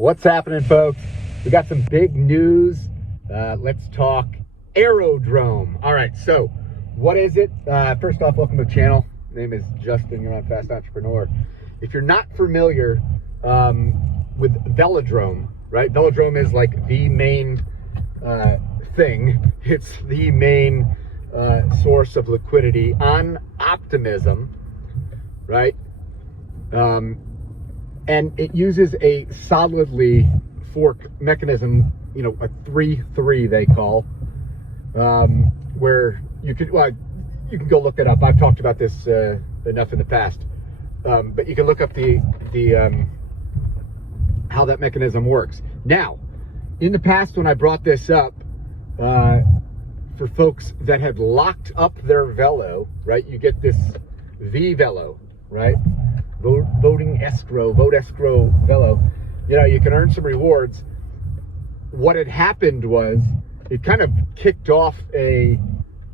What's happening, folks? We got some big news. Let's talk AERODROME. All right, so what is it? First off, welcome to the channel. My name is Justin. You're on Fast Entrepreneur. If you're not familiar with VELODROME, right? VELODROME is like the main thing. It's the main source of liquidity on Optimism, right? And it uses a solidly fork mechanism, you know, a 3-3 they call, where you can, well, you can go look it up. I've talked about this enough in the past, but you can look up the how that mechanism works. Now, in the past, when I brought this up, for folks that had locked up their VELO, right, you get this veVELO, right? Vote escrow VELO. You know, you can earn some rewards. What had happened was it kind of kicked off a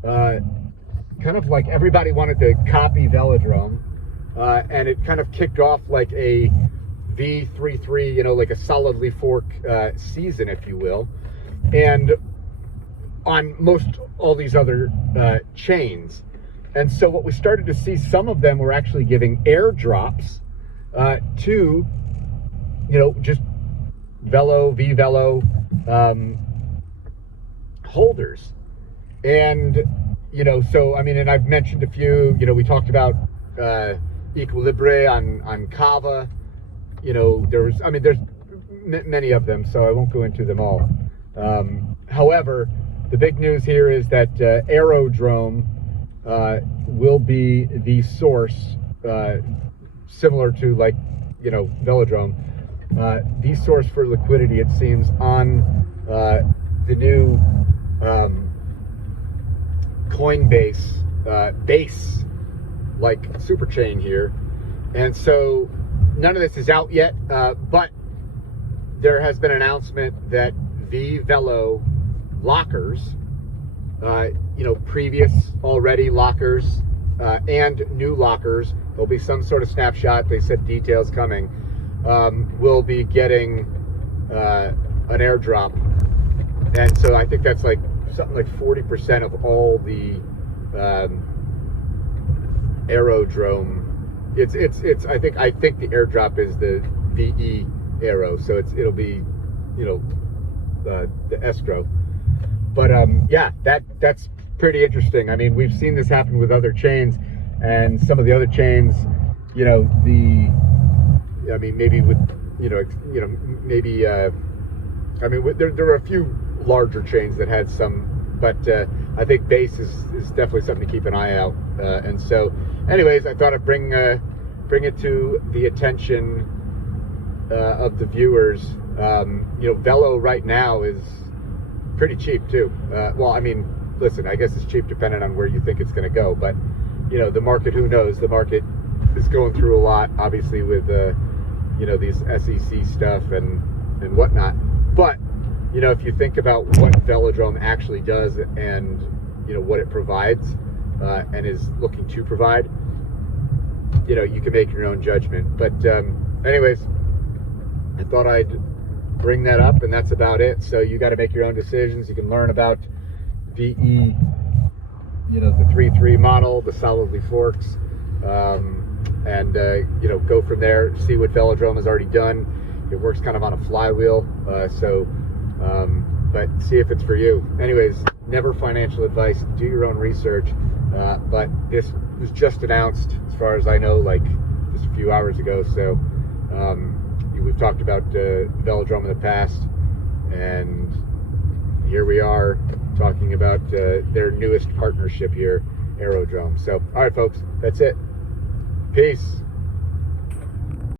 kind of like everybody wanted to copy VELODROME, and it kind of kicked off like a V3-3, you know, like a solidly fork season, if you will, and on most all these other chains. And so what we started to see, some of them were actually giving airdrops to, you know, just veVELO holders. And, you know, so, I mean, and I've mentioned a few, you know, we talked about Equilibre on Kava. You know, there's many of them, so I won't go into them all. However, the big news here is that AERODROME will be the source, similar to, like, you know, VELODROME, the source for liquidity, it seems, on the new Coinbase base, like super chain here. And so none of this is out yet, but there has been an announcement that veVELO lockers, you know, previous already lockers and new lockers, there'll be some sort of snapshot, they said details coming, will be getting an airdrop. And so I think that's like something like 40% of all the AERODROME. It's I think the airdrop is the VERO, so it'll be, you know, the escrow. But yeah, that's pretty interesting. I mean, we've seen this happen with other chains, and some of the other chains, you know, I mean, maybe with, maybe, I mean, there are a few larger chains that had some, but I think Base is definitely something to keep an eye out. And so, anyways, I thought I'd bring it to the attention of the viewers. You know, VELO right now is pretty cheap too. Well, I mean, listen, I guess it's cheap depending on where you think it's going to go, but, you know, the market, who knows? The market is going through a lot, obviously, with you know, these SEC stuff and whatnot. But, you know, if you think about what VELODROME actually does and, you know, what it provides and is looking to provide, you know, you can make your own judgment. But anyways, I thought I'd bring that up, and that's about it. So you got to make your own decisions. You can learn about VE, you know, the 3-3 model, the solidly forks, and you know, go from there. See what VELODROME has already done. It works kind of on a flywheel, but see if it's for you. Anyways, never financial advice. Do your own research. But this was just announced, as far as I know, like just a few hours ago. So we've talked about VELODROME in the past, and here we are talking about their newest partnership here, AERODROME. So, all right, folks, that's it. Peace.